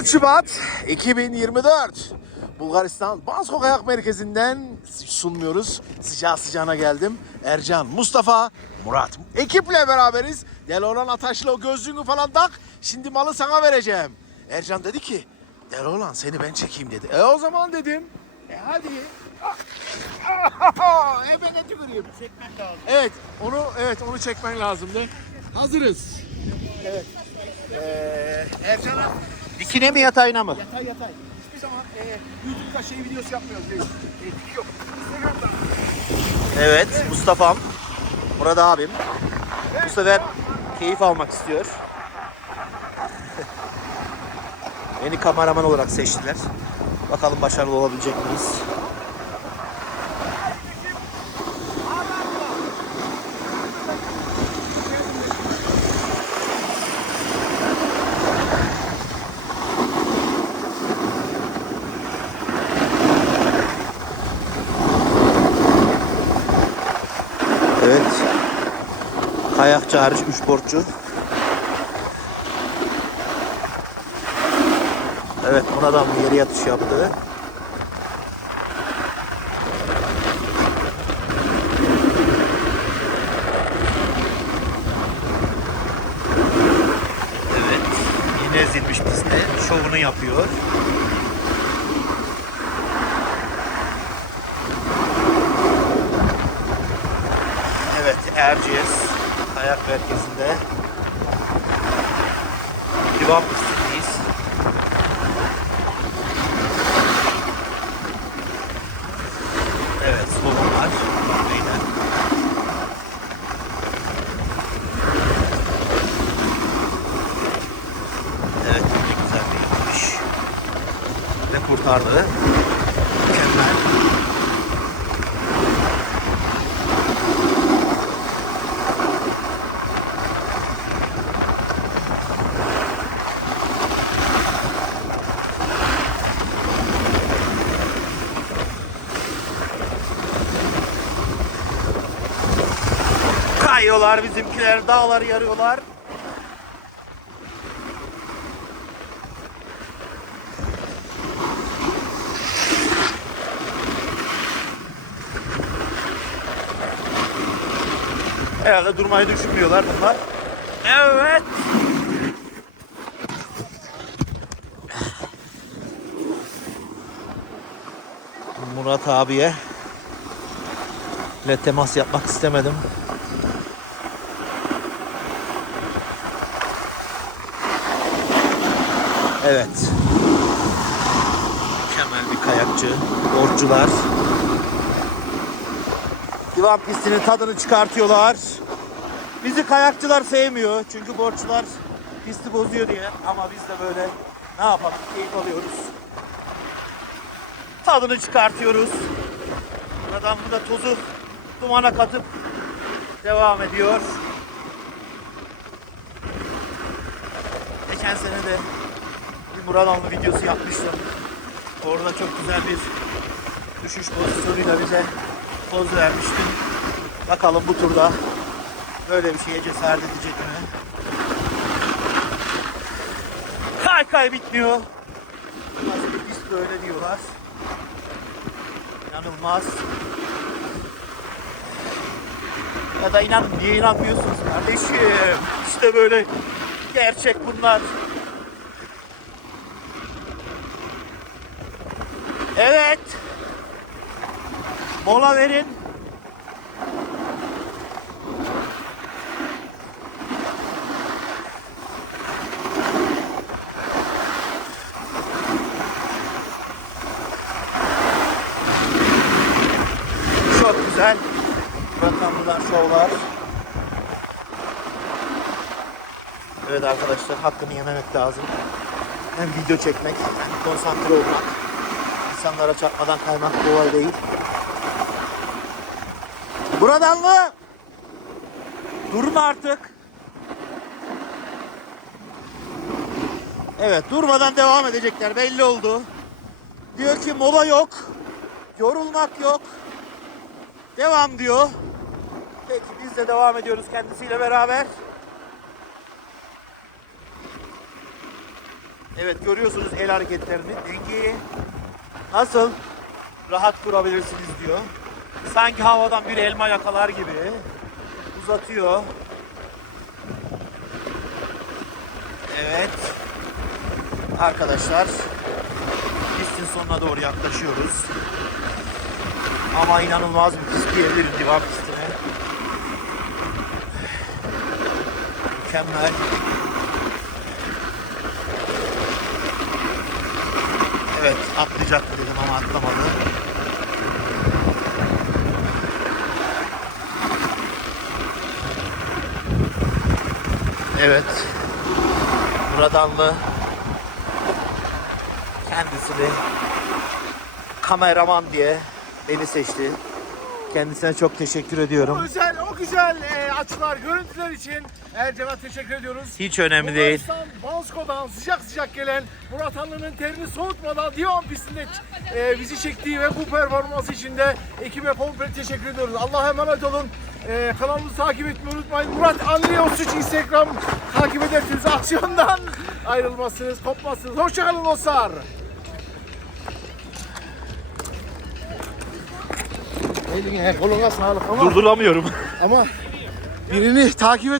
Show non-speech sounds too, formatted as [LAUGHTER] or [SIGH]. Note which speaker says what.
Speaker 1: 14 Şubat 2024 Bulgaristan Bansko Kayak Merkezi'nden sunmuyoruz. Sıcağı sıcağına geldim. Ercan, Mustafa, Murat. Ekiple beraberiz. Deli olan Ataş'la o gözlüğünü falan tak. Şimdi malı sana vereceğim. Ercan dedi ki, Deli olan seni ben çekeyim dedi. E o zaman dedim. E hadi. [LAUGHS] e ben de tüküreyim.
Speaker 2: Çekmen lazım.
Speaker 1: Evet, onu evet onu çekmen lazımdı. Hazırız. Evet. Ee, Ercan'a
Speaker 2: Dikine mi yatayına mı?
Speaker 1: yatay yatay. Hiçbir zaman e, YouTube'da şey videosu yapmıyoruz değil. E, dik yok. Instagram'da.
Speaker 2: Evet Mustafa'm. Burada abim. Bu sefer keyif almak istiyor. Beni kameraman olarak seçtiler. Bakalım başarılı olabilecek miyiz? Evet. Kayakçı hariç 3 borçlu. Evet buradan bir yere yatış yaptı. Evet. Yine ezilmiş pistte şovunu yapıyor. Evet, Erciyes Kayak Merkezi'nde Divan pistindeyiz. Evet, solunlar. Beyler. Evet, ne güzel bir yapmış. Ve kurtardı. Mükemmel. Kayıyorlar bizimkiler, dağları yarıyorlar. Herhalde durmayı düşünmüyorlar bunlar. Evet. Murat abiye ile temas yapmak istemedim. Evet. Mükemmel bir kayakçı. Borçlular. Divan pistinin tadını çıkartıyorlar. Bizi kayakçılar sevmiyor. Çünkü borçlular pisti bozuyor diye. Ama biz de böyle ne yapalım keyif alıyoruz. Tadını çıkartıyoruz. Buradan bu da tozu dumana katıp devam ediyor. Geçen sene de Murat Anlı videosu yapmıştım. Orada çok güzel bir düşüş pozisyonuyla bize poz vermiştim. Bakalım bu turda böyle bir şeye cesaret edecek mi? Kay kay bitmiyor. Nasıl pist böyle diyorlar. İnanılmaz. Ya da inan niye inanmıyorsunuz kardeşim? İşte böyle gerçek bunlar. Evet. Mola verin. Çok güzel. Rakamlar, şovlar. Evet arkadaşlar hakkını yememek lazım. Hem video çekmek hem konsantre olmak. İnsanlara çarpmadan kaymak kolay değil. Buradan mı? Durun artık. Evet durmadan devam edecekler belli oldu. Diyor ki mola yok. Yorulmak yok. Devam diyor. Peki biz de devam ediyoruz kendisiyle beraber. Evet görüyorsunuz el hareketlerini. Dengeyi nasıl rahat kurabilirsiniz diyor. Sanki havadan bir elma yakalar gibi uzatıyor. Evet. Arkadaşlar pistin sonuna doğru yaklaşıyoruz. Ama inanılmaz bir pist diyebilirim divan pistine. Mükemmel. Evet atlayacaktı dedim ama atlamadı. Evet. Buradanlı kendisini kameraman diye beni seçti. Kendisine çok teşekkür ediyorum.
Speaker 1: Özel, o güzel e, açılar, görüntüler için Ercan'a teşekkür ediyoruz.
Speaker 2: Hiç önemli değil.
Speaker 1: Bansko'dan sıcak sıcak gelen Murat Anlı'nın terini soğutmadan Divan pistinde e, bizi çektiği ve bu performans için de ekibe komple teşekkür ediyoruz. Allah'a emanet olun. E, kanalımızı takip etmeyi unutmayın. Murat Anlı'ya 33 Instagram takip edersiniz. [LAUGHS] Aksiyondan ayrılmazsınız, kopmazsınız. Hoşçakalın dostlar. Eline koluna sağlık ama,
Speaker 2: Durduramıyorum.
Speaker 1: ama birini takip et.